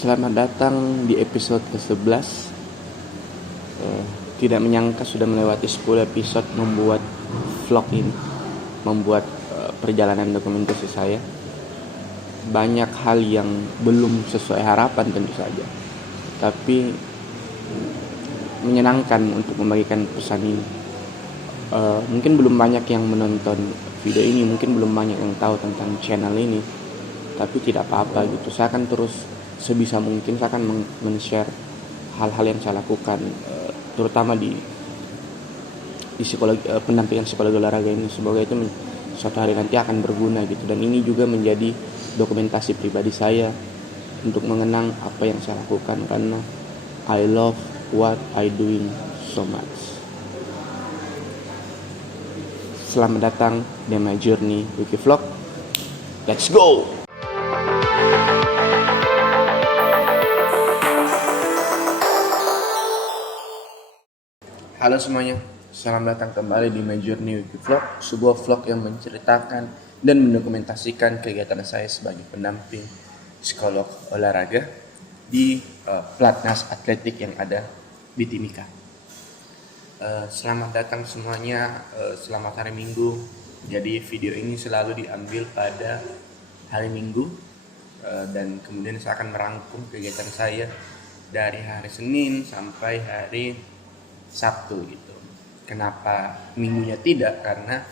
Selamat datang di episode ke-11. Tidak menyangka sudah melewati 10 episode membuat vlog ini, membuat perjalanan dokumentasi saya. Banyak hal yang belum sesuai harapan tentu saja, tapi menyenangkan untuk membagikan pesan ini. Mungkin belum banyak yang menonton video ini, mungkin belum banyak yang tahu tentang channel ini, tapi tidak apa-apa gitu. Saya akan terus sebisa mungkin saya akan men-share hal-hal yang saya lakukan, terutama di psikologi, pendampingan psikologi olahraga ini. Semoga itu suatu hari nanti akan berguna gitu, dan ini juga menjadi dokumentasi pribadi saya untuk mengenang apa yang saya lakukan, karena I love what I doing so much. Selamat datang di My Journey Wiki Vlog. Let's go! Halo semuanya, selamat datang kembali di My Journey Wiki Vlog, sebuah vlog yang menceritakan dan mendokumentasikan kegiatan saya sebagai pendamping psikolog olahraga di Platnas Atletik yang ada di Timika. Selamat datang semuanya, selamat hari Minggu. Jadi video ini selalu diambil pada hari Minggu, dan kemudian saya akan merangkum kegiatan saya dari hari Senin sampai hari Sabtu gitu. Kenapa minggunya tidak? Karena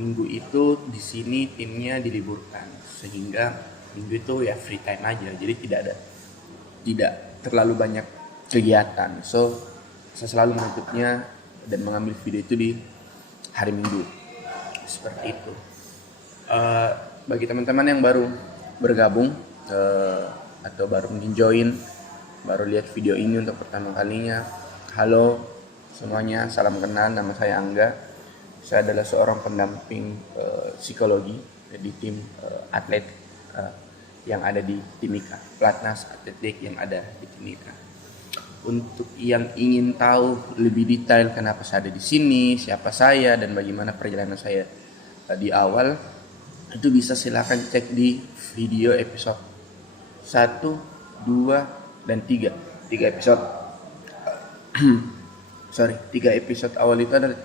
minggu itu di sini timnya diliburkan, sehingga minggu itu ya free time aja. Jadi tidak terlalu banyak kegiatan. So saya selalu menutupnya dan mengambil video itu di hari Minggu. Seperti itu. Bagi teman-teman yang baru bergabung atau baru join, baru lihat video ini untuk pertama kalinya, halo semuanya, salam kenal, nama saya Angga. Saya adalah seorang pendamping psikologi di tim atlet yang ada di Timika, Platnas Atletik yang ada di Timika. Untuk yang ingin tahu lebih detail kenapa saya ada di sini, siapa saya, dan bagaimana perjalanan saya di awal, itu bisa silakan cek di video episode 1, 2, dan 3. 3 episode. 3 episode awal itu adalah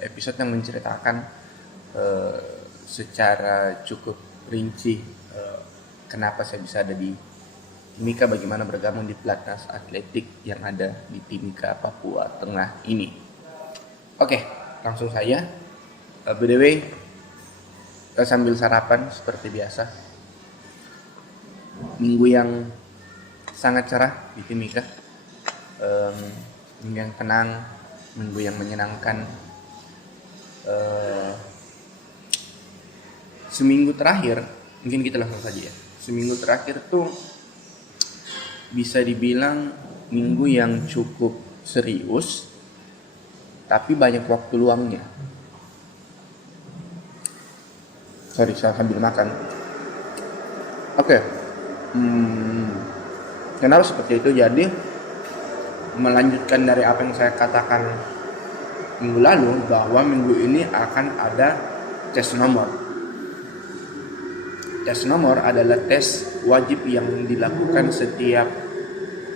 episode yang menceritakan secara cukup rinci kenapa saya bisa ada di Timika, bagaimana bergabung di Platnas Atletik yang ada di Timika, Papua Tengah ini. Oke, langsung saja. By the way, kita sambil sarapan seperti biasa. Minggu yang sangat cerah di Timika. Minggu yang tenang, minggu yang menyenangkan. Seminggu terakhir, mungkin kita langsung saja ya. Seminggu terakhir tuh bisa dibilang minggu yang cukup serius, tapi banyak waktu luangnya. Sorry, saya sambil makan. Oke. Kenapa seperti itu? Jadi melanjutkan dari apa yang saya katakan minggu lalu, bahwa minggu ini akan ada tes nomor. Tes nomor adalah tes wajib yang dilakukan setiap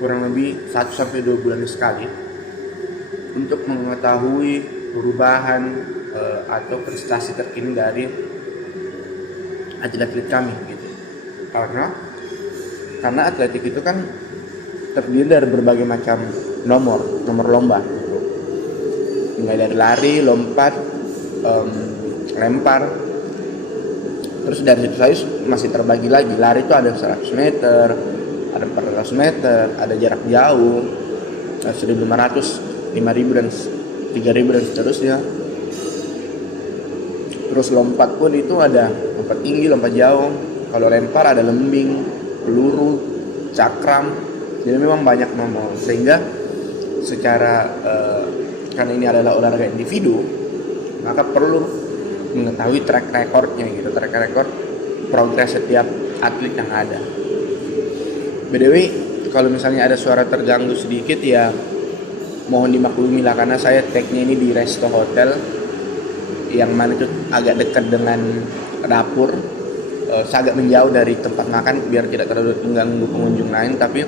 kurang lebih 1-2 bulan sekali untuk mengetahui perubahan atau prestasi terkini dari atlet-atlet kami gitu. Karena atletik itu kan terdiri dari berbagai macam nomor lomba gitu. Mulai dari lari, lompat, lempar. Terus dari situ saya masih terbagi lagi. Lari itu ada 100 meter, ada 400 meter, ada jarak jauh, 1.500, 5.000 dan 3.000 dan seterusnya. Terus lompat pun itu ada lompat tinggi, lompat jauh. Kalau lempar ada lembing, peluru, cakram. Jadi memang banyak nomor, sehingga secara karena ini adalah olahraga individu, maka perlu mengetahui track recordnya gitu, track record progres setiap atlet yang ada. By the way, kalau misalnya ada suara terganggu sedikit ya mohon dimaklumi lah, karena saya tag-nya ini di resto hotel yang mana itu agak dekat dengan dapur. agak menjauh dari tempat makan biar tidak terlalu mengganggu pengunjung lain, tapi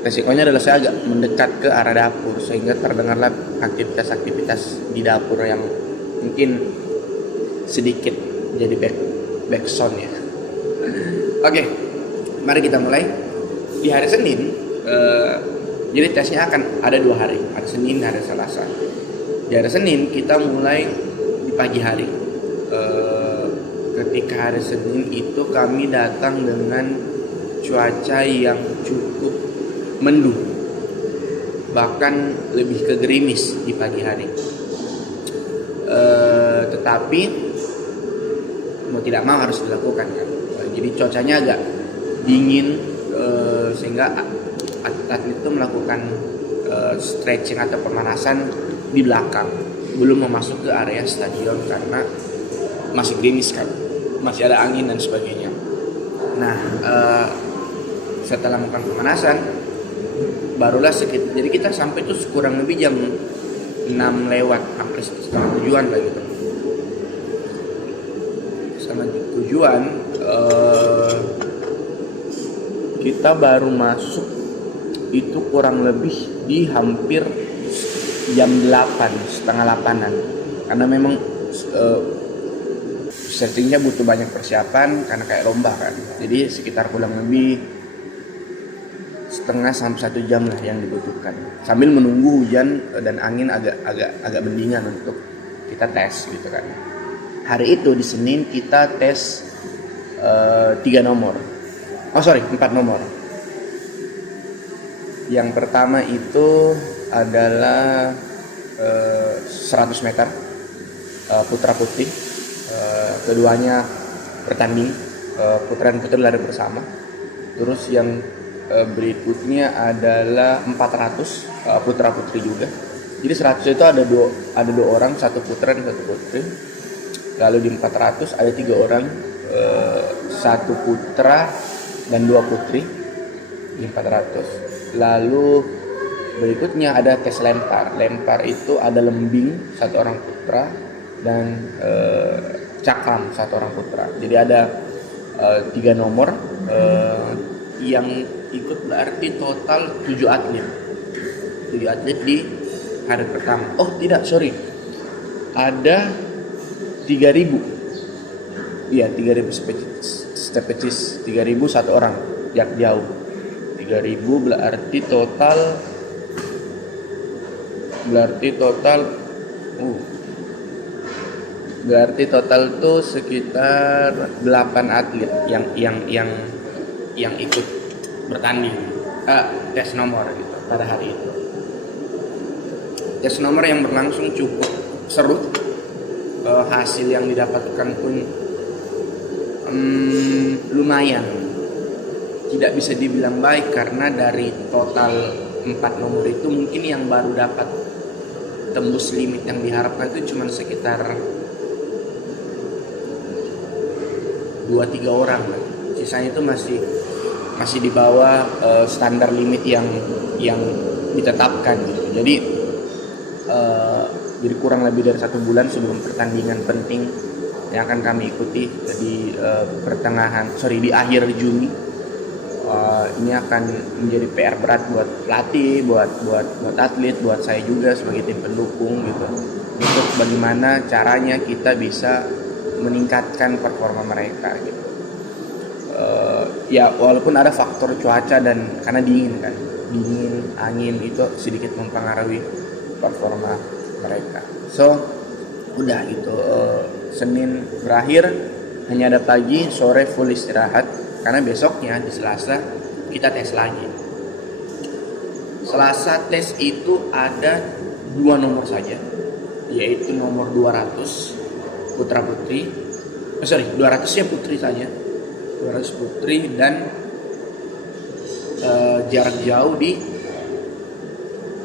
resikonya adalah saya agak mendekat ke arah dapur sehingga terdengarlah aktivitas-aktivitas di dapur yang mungkin sedikit jadi back sound ya. Oke, mari kita mulai. Di hari Senin, jadi tesnya akan ada 2 hari, hari Senin, hari Selasa. Di hari Senin kita mulai di pagi hari. Ketika hari Senin itu kami datang dengan cuaca yang cukup mendung, bahkan lebih ke gerimis di pagi hari. Tetapi mau tidak mau harus dilakukan kan. Jadi cuacanya agak dingin, sehingga atlet itu melakukan stretching atau pemanasan di belakang, belum memasuk ke area stadion karena masih gerimis kan, masih ada angin dan sebagainya. Nah, setelah melakukan pemanasan barulah jadi kita sampai itu kurang lebih jam 6 lewat, hampir setengah tujuan lah gitu. Setengah tujuan kita baru masuk itu kurang lebih di hampir jam 8, setengah 8-an, karena memang settingnya butuh banyak persiapan karena kayak lomba kan. Jadi sekitar kurang lebih setengah sampai 1 jam lah yang dibutuhkan, sambil menunggu hujan dan angin agak mendingan untuk kita tes gitu kan. Hari itu di Senin kita tes 4 nomor. Yang pertama itu adalah 100 meter putra putri. Keduanya bertanding, putra dan putri lari bersama. Terus yang berikutnya adalah 400 putra putri juga. Jadi 100 itu ada dua orang, satu putra dan satu putri. Lalu di 400 ada 3 orang, satu putra dan 2 putri di 400. Lalu berikutnya ada tes lempar. Lempar itu ada lembing, 1 orang putra, dan cakram, 1 orang putra. Jadi ada 3 nomor yang ikut, berarti total 7 atlet. 7 atlet di hari pertama. Oh tidak, sorry, ada 3.000. Iya, 3.000 stepecis, 3.000 1 orang jarak jauh. 3.000 berarti total tuh sekitar 8 atlet yang ikut bertanding tes nomor gitu pada hari itu. Tes nomor yang berlangsung cukup seru. Hasil yang didapatkan pun lumayan, tidak bisa dibilang baik karena dari total 4 nomor itu mungkin yang baru dapat tembus limit yang diharapkan itu cuma sekitar 2-3 orang. Sisanya itu masih di bawah standar limit yang ditetapkan gitu. Jadi kurang lebih dari 1 bulan sebelum pertandingan penting yang akan kami ikuti di di akhir Juni. Ini akan menjadi PR berat buat pelatih, buat atlet, buat saya juga sebagai tim pendukung gitu. Untuk bagaimana caranya kita bisa meningkatkan performa mereka gitu. Ya walaupun ada faktor cuaca dan karena dingin, angin itu sedikit mempengaruhi performa mereka. So udah gitu, Senin berakhir, hanya ada pagi, sore full istirahat karena besoknya di Selasa kita tes lagi. Selasa tes itu ada 2 nomor saja, yaitu nomor 200 putra putri, 200 ya putri saja, 200 putri dan jarak jauh di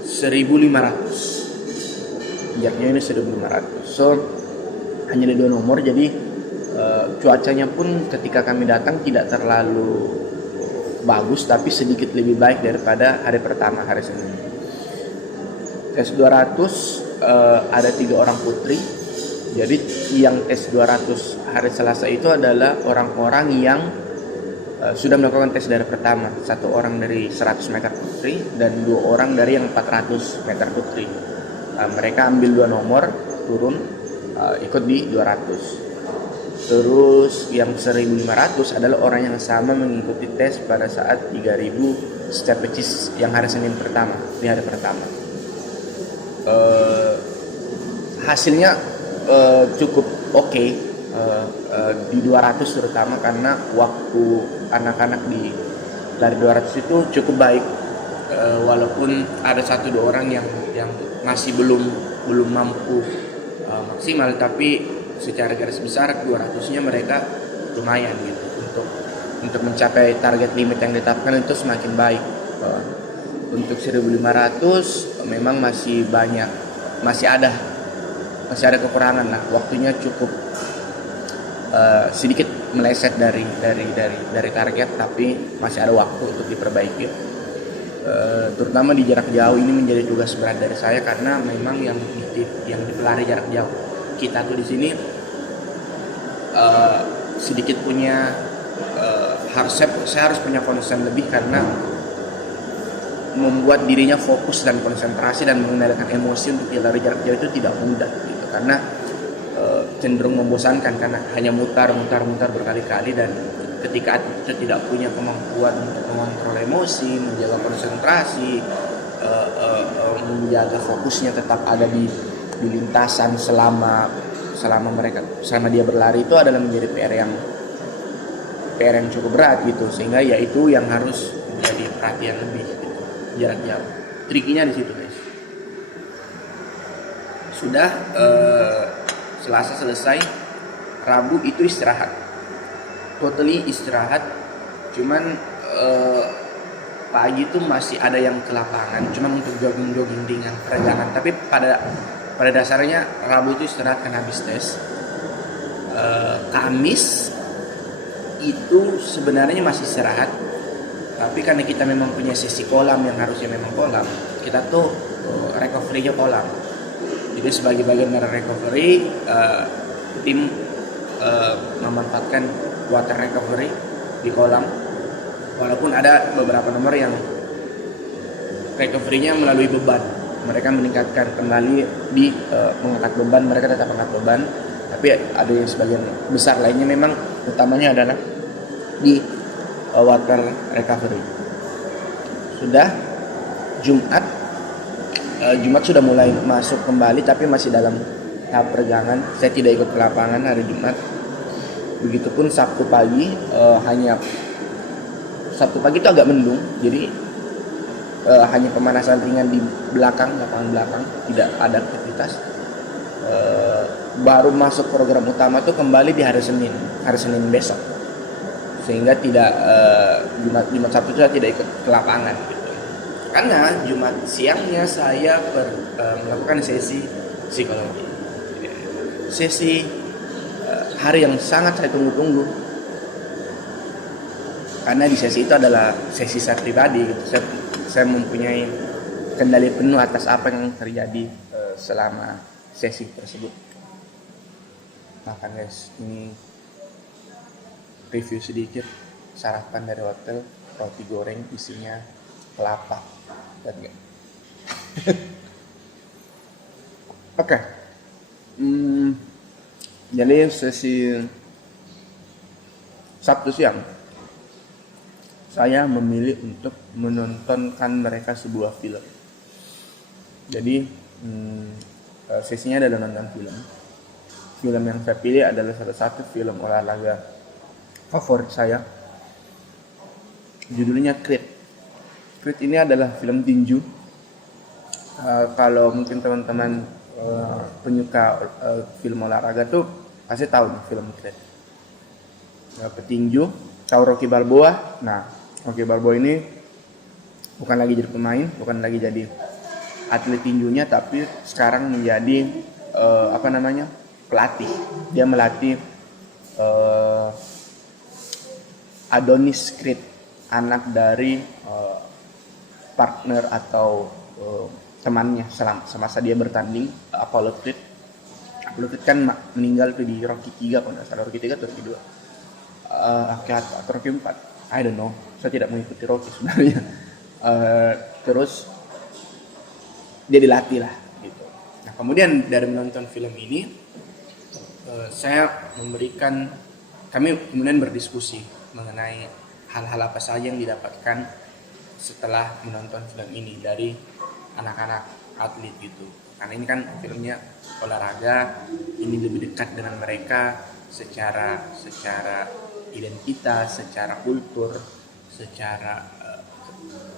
1.500. Jaraknya ini 1.500. So hanya ada 2 nomor, jadi cuacanya pun ketika kami datang tidak terlalu bagus, tapi sedikit lebih baik daripada hari pertama, hari Senin. Tes 200 ada 3 orang putri. Jadi yang tes 200 hari Selasa itu adalah orang-orang yang sudah melakukan tes daerah pertama, 1 orang dari 100 meter putri dan 2 orang dari yang 400 meter putri. Mereka ambil 2 nomor, turun ikut di 200. Terus yang 1500 adalah orang yang sama mengikuti tes pada saat 3000 stepecis yang hari Senin pertama, di hari pertama. Hasilnya cukup oke. Di 200 terutama, karena waktu anak-anak di lari 200 itu cukup baik, walaupun ada 1-2 orang yang masih belum mampu maksimal, tapi secara garis besar 200-nya mereka lumayan gitu untuk mencapai target limit yang ditetapkan itu semakin baik. Untuk 1500 memang masih banyak, masih ada kekurangan lah, waktunya cukup sedikit meleset dari target, tapi masih ada waktu untuk diperbaiki. Terutama di jarak jauh ini menjadi tugas berat dari saya, karena memang yang pelari jarak jauh kita tuh di sini sedikit punya saya harus punya konsen lebih, karena membuat dirinya fokus dan konsentrasi dan mengendalikan emosi untuk lari jarak jauh itu tidak mudah gitu, karena cenderung membosankan karena hanya mutar berkali-kali, dan ketika kita tidak punya kemampuan untuk mengontrol emosi, menjaga konsentrasi, menjaga fokusnya tetap ada di lintasan selama dia berlari, itu adalah menjadi PR yang cukup berat gitu, sehingga ya itu yang harus menjadi perhatian lebih gitu, jarak jauh. Trikinya di situ guys. Sudah Selasa selesai, Rabu itu istirahat, totally istirahat. Cuman pagi itu masih ada yang ke lapangan, cuma untuk jogging ringan, peregangan. Tapi pada dasarnya Rabu itu istirahat karena habis tes. Kamis itu sebenarnya masih istirahat, tapi karena kita memang punya sesi kolam yang harusnya memang kolam, kita tuh recovery-nya kolam. Jadi sebagai bagian dari recovery, tim memanfaatkan water recovery di kolam. Walaupun ada beberapa nomor yang recovery-nya melalui beban, mereka meningkatkan kembali di mengangkat beban, mereka tetap angkat beban. Tapi ada yang sebagian besar lainnya memang utamanya adalah di water recovery. Sudah Jumat sudah mulai masuk kembali, tapi masih dalam tahap peregangan. Saya tidak ikut ke lapangan hari Jumat. Begitupun Sabtu pagi, Sabtu pagi itu agak mendung, jadi hanya pemanasan ringan di lapangan belakang, tidak ada aktivitas. Baru masuk program utama tuh kembali di hari Senin besok, sehingga tidak Jumat Sabtu saya tidak ikut ke lapangan gitu. Karena Jumat siangnya saya melakukan sesi psikologi, hari yang sangat saya tunggu-tunggu, karena di sesi itu adalah sesi saya pribadi gitu. Saya mempunyai kendali penuh atas apa yang terjadi selama sesi tersebut. Makan guys, ini review sedikit sarapan dari hotel, roti goreng isinya kelapa dan Oke. Jadi sesi Sabtu siang saya memilih untuk menontonkan mereka sebuah film. Jadi sesinya adalah nonton film. Film yang saya pilih adalah salah satu film olahraga favorit saya. Judulnya Creed. Creed ini adalah film tinju. Kalau mungkin teman-teman penyuka film olahraga tuh pasti tahu nih film Creed. Petinju, tahu Rocky Balboa. Nah, Rocky Balboa ini bukan lagi jadi pemain, bukan lagi jadi atlet tinjunya, tapi sekarang menjadi pelatih. Dia melatih Adonis Creed, anak dari partner atau temannya semasa dia bertanding, Apollo Creed. Apollo Creed kan meninggal tuh di Rocky 3 kalau nggak salah, Rocky 3 atau Rocky 2, atau Rocky 4, I don't know, saya tidak mengikuti Rocky sebenarnya. Terus dia dilatih lah gitu. Nah kemudian dari menonton film ini, kami kemudian berdiskusi mengenai hal-hal apa saja yang didapatkan setelah menonton film ini dari anak-anak atlet gitu. Karena ini kan filmnya olahraga, ini lebih dekat dengan mereka secara identitas, secara kultur, secara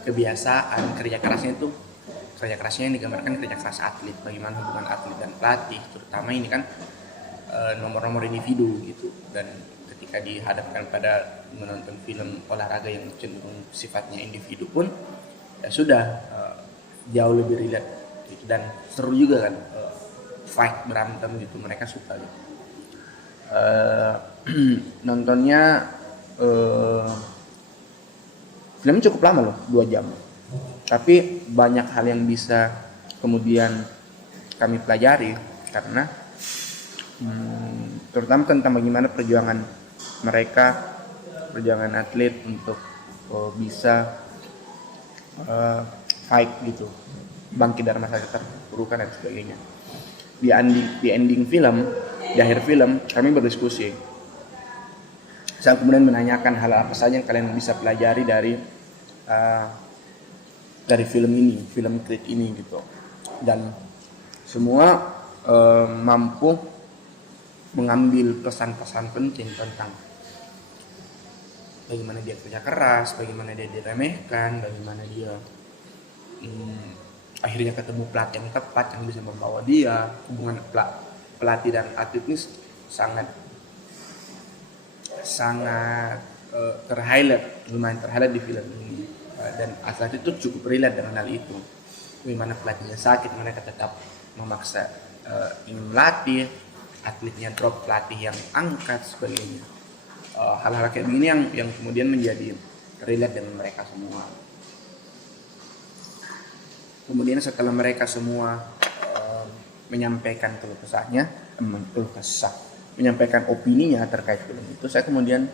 kebiasaan. Kerja kerasnya yang digambarkan kerja keras atlet, bagaimana hubungan atlet dan pelatih, terutama ini kan nomor-nomor individu gitu. Dan ketika dihadapkan pada menonton film olahraga yang cenderung sifatnya individu pun, ya sudah jauh lebih relate gitu. Dan seru juga kan, fight berantem gitu, mereka suka gitu. Nontonnya filmnya cukup lama loh, 2 jam, tapi banyak hal yang bisa kemudian kami pelajari karena terutama tentang bagaimana perjuangan atlet untuk bisa fight gitu, bangkit dari masalah keterpurukan dan sebagainya. Di ending film, di akhir film kami berdiskusi. Saya kemudian menanyakan hal apa saja yang kalian bisa pelajari dari film ini, film Creed ini gitu. Dan semua mampu mengambil pesan-pesan penting tentang bagaimana dia kerja keras, bagaimana dia diremehkan, bagaimana dia akhirnya ketemu pelatih yang tepat yang bisa membawa dia. Hubungan pelatih dan atlet ini sangat lumayan terhighlight di film ini, dan atlet itu cukup relate dengan hal itu. Bagaimana pelatihnya sakit, mereka tetap memaksa ingin melatih, atletnya drop pelatih yang angkat sebagainya. Hal-hal kayak begini yang kemudian menjadi relate dengan mereka semua. Kemudian setelah mereka semua menyampaikan menyampaikan opininya terkait film itu, saya kemudian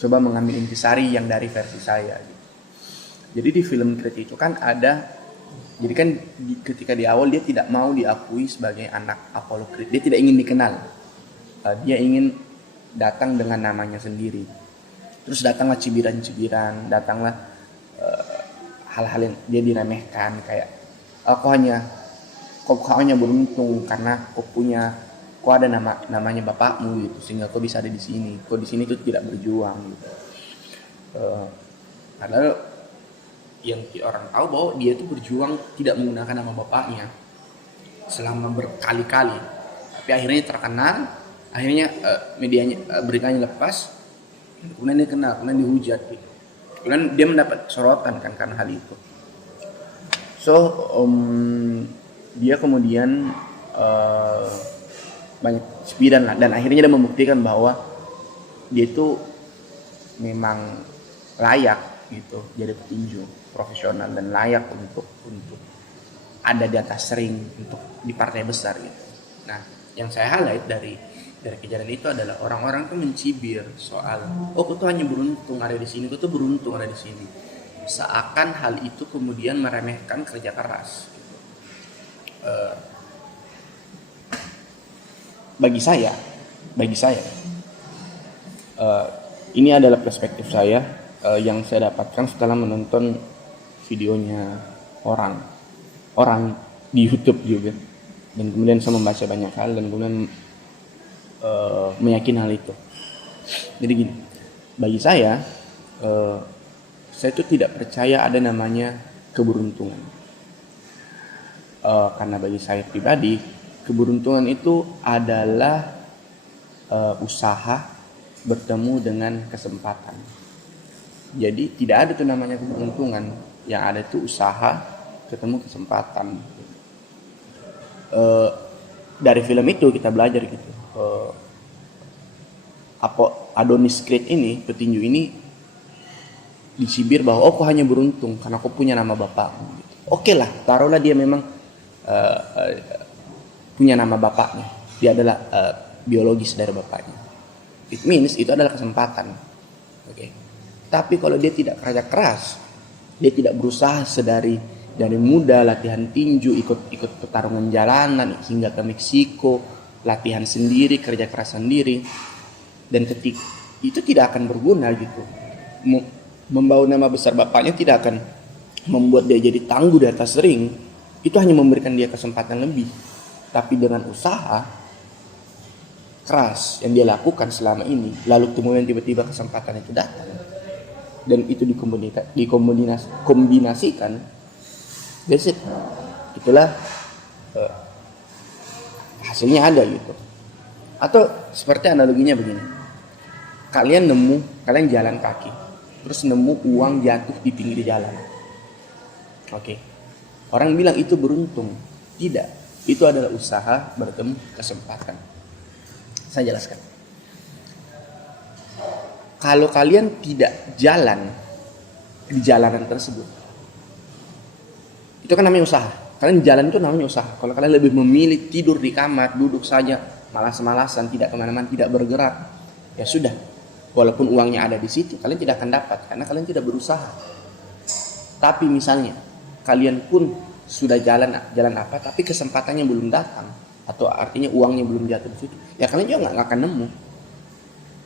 coba mengambil intisari yang dari versi saya gitu. Jadi di film Creed itu kan jadi kan ketika di awal dia tidak mau diakui sebagai anak Apollo Creed, dia tidak ingin dikenal, dia ingin datang dengan namanya sendiri. Terus datanglah cibiran-cibiran, datanglah hal-hal yang dia diremehkan, kayak kau hanya beruntung karena kau ada namanya bapakmu gitu, sehingga kau bisa ada di sini. Kau di sini tuh tidak berjuang gitu. Padahal yang orang tahu bahwa dia tuh berjuang tidak menggunakan nama bapaknya selama berkali-kali. Tapi akhirnya terkenal, akhirnya beritanya lepas, kemudian dia kenal, kemudian dihujat gitu. Kemudian dia mendapat sorotan kan karena hal itu. So dia kemudian banyak cibiran lah, dan akhirnya dia membuktikan bahwa dia itu memang layak gitu jadi petinju profesional dan layak untuk ada di atas ring untuk di partai besar gitu. Nah, yang saya highlight dari kejadian itu adalah orang-orang tuh mencibir soal kau tuh hanya beruntung ada di sini, kau tuh beruntung ada di sini. Seakan hal itu kemudian meremehkan kerja keras. Bagi saya, ini adalah perspektif saya yang saya dapatkan setelah menonton videonya orang di YouTube juga, dan kemudian saya membaca banyak hal dan kemudian meyakini hal itu. Jadi gini, bagi saya itu tidak percaya ada namanya keberuntungan, karena bagi saya pribadi keberuntungan itu adalah usaha bertemu dengan kesempatan. Jadi tidak ada tuh namanya keberuntungan, yang ada tuh usaha ketemu kesempatan. Dari film itu kita belajar gitu. Adonis Creed ini, petinju ini dicibir bahwa kau hanya beruntung karena kau punya nama bapakmu gitu. Oke lah, taruhlah dia memang punya nama bapaknya, dia adalah biologis dari bapaknya. It means itu adalah kesempatan. Oke. Tapi kalau dia tidak kerja keras, dia tidak berusaha dari muda, latihan tinju, ikut pertarungan jalanan hingga ke Meksiko, latihan sendiri, kerja keras sendiri, dan ketika itu tidak akan berguna gitu. Membawa nama besar bapaknya tidak akan membuat dia jadi tangguh di atas ring. Itu hanya memberikan dia kesempatan lebih. Tapi dengan usaha keras yang dia lakukan selama ini, lalu kemudian tiba-tiba kesempatan itu datang, dan itu dikombinasikan, that's it. Itulah hasilnya ada gitu. Atau seperti analoginya begini, kalian jalan kaki, terus nemu uang jatuh di pinggir jalan. Oke. Orang bilang itu beruntung. Tidak, itu adalah usaha bertemu kesempatan. Saya jelaskan. Kalau kalian tidak jalan di jalanan tersebut, itu kan namanya usaha. Kalian jalan itu namanya usaha. Kalau kalian lebih memilih tidur di kamar, duduk saja, malas-malasan, tidak kemana-mana, tidak bergerak, ya sudah. Walaupun uangnya ada di situ, kalian tidak akan dapat karena kalian tidak berusaha. Tapi misalnya kalian pun sudah jalan apa, tapi kesempatannya belum datang, atau artinya uangnya belum jatuh di situ, ya kalian juga nggak akan nemu.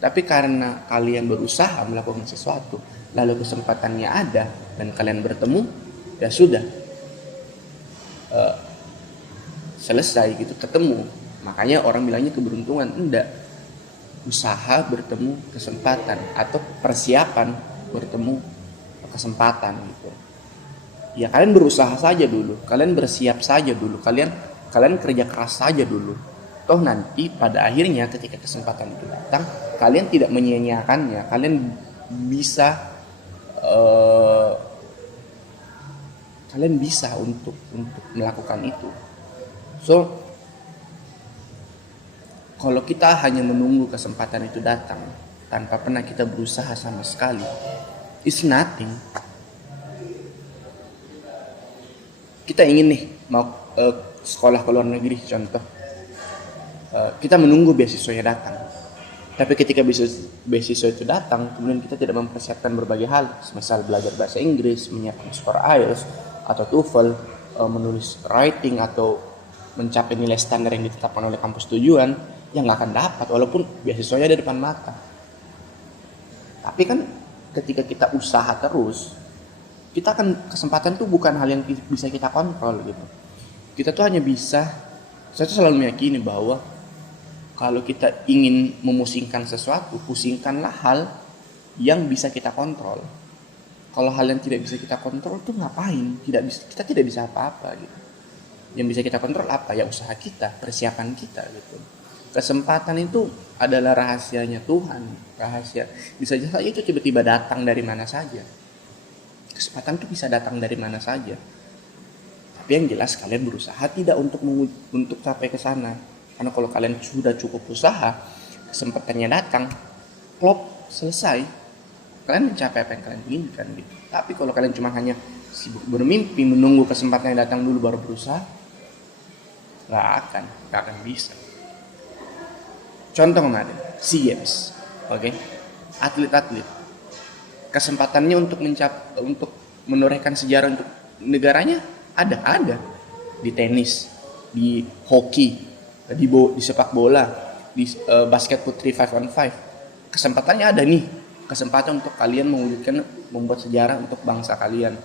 Tapi karena kalian berusaha melakukan sesuatu, lalu kesempatannya ada dan kalian bertemu, ya sudah, selesai gitu, ketemu. Makanya orang bilangnya keberuntungan. Enggak, usaha bertemu kesempatan, atau persiapan bertemu kesempatan gitu. Ya kalian berusaha saja dulu, kalian bersiap saja dulu, kalian kerja keras saja dulu. Toh nanti pada akhirnya ketika kesempatan itu datang, kalian tidak menyia-nyiakannya, kalian bisa untuk melakukan itu. So kalau kita hanya menunggu kesempatan itu datang tanpa pernah kita berusaha sama sekali, it's nothing. Kita ingin nih mau sekolah ke luar negeri contoh, kita menunggu beasiswanya datang. Tapi ketika beasiswa itu datang, kemudian kita tidak mempersiapkan berbagai hal, misal belajar bahasa Inggris, menyiapkan skor IELTS atau TOEFL, menulis writing atau mencapai nilai standar yang ditetapkan oleh kampus tujuan, yang nggak akan dapat walaupun beasiswanya ada depan mata. Tapi kan ketika kita usaha terus, kita akan, kesempatan itu bukan hal yang bisa kita kontrol gitu. Kita tuh hanya bisa, saya tuh selalu meyakini bahwa kalau kita ingin memusingkan sesuatu, pusingkanlah hal yang bisa kita kontrol. Kalau hal yang tidak bisa kita kontrol tuh ngapain? Kita tidak bisa apa-apa gitu. Yang bisa kita kontrol apa? Ya usaha kita, persiapan kita gitu. Kesempatan itu adalah rahasianya Tuhan, rahasia. Bisa saja itu tiba-tiba datang dari mana saja. Kesempatan itu bisa datang dari mana saja. Tapi yang jelas kalian berusaha tidak untuk sampai ke sana. Karena kalau kalian sudah cukup usaha, kesempatannya datang, klop, selesai. Kalian mencapai apa yang kalian inginkan gitu. Tapi kalau kalian cuma hanya sibuk bermimpi, menunggu kesempatan yang datang dulu baru berusaha, nggak akan bisa. Contoh kemarin, SEA Games, oke? Atlet-atlet, kesempatannya untuk menorehkan sejarah untuk negaranya ada di tenis, di hoki, di sepak bola, di basket putri 5-on-5. Kesempatannya ada nih, kesempatan untuk kalian membuat sejarah untuk bangsa kalian,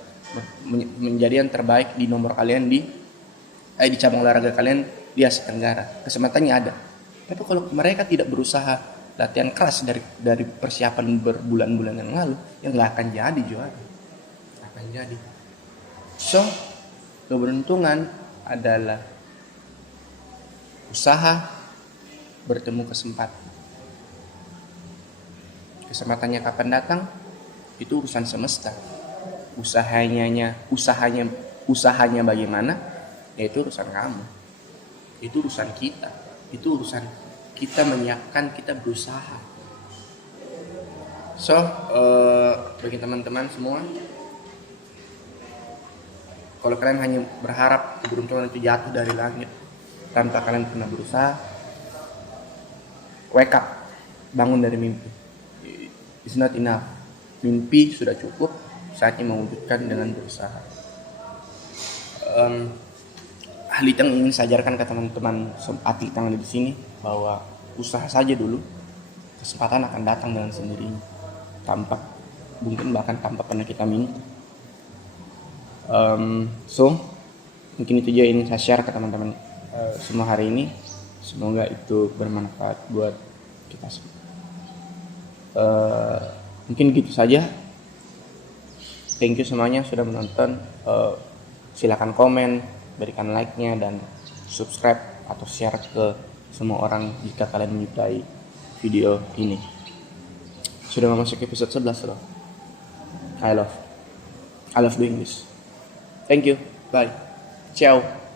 menjadi yang terbaik di nomor kalian di cabang olahraga kalian di Asia Tenggara. Kesempatannya ada. Tapi kalau mereka tidak berusaha latihan keras dari persiapan berbulan-bulan yang lalu, yang nggak akan jadi juara. Akan jadi. So, keberuntungan adalah usaha bertemu kesempatan. Kesempatannya kapan datang? Itu urusan semesta. Usahanya bagaimana? Ya itu urusan kamu. Itu urusan kita. Itu urusan kita menyiapkan, kita berusaha. So, bagi teman-teman semua, kalau kalian hanya berharap keberuntungan itu jatuh dari langit, tanpa kalian pernah berusaha, wake up, bangun dari mimpi. It's not enough. Mimpi sudah cukup, saatnya mewujudkan dengan berusaha. Hal itu yang ingin saya ajarkan ke teman-teman atlet yang ada di sini, bahwa usaha saja dulu, kesempatan akan datang dengan sendirinya, mungkin bahkan tanpa pernah kita minta. So mungkin itu aja yang ingin saya share ke teman-teman semua hari ini. Semoga itu bermanfaat buat kita semua. Mungkin gitu saja. Thank you semuanya sudah menonton. Silakan komen, berikan like-nya, dan subscribe atau share ke semua orang jika kalian menyukai video ini. Sudah memasuki episode 11 loh. I love doing this. Thank you. Bye. Ciao.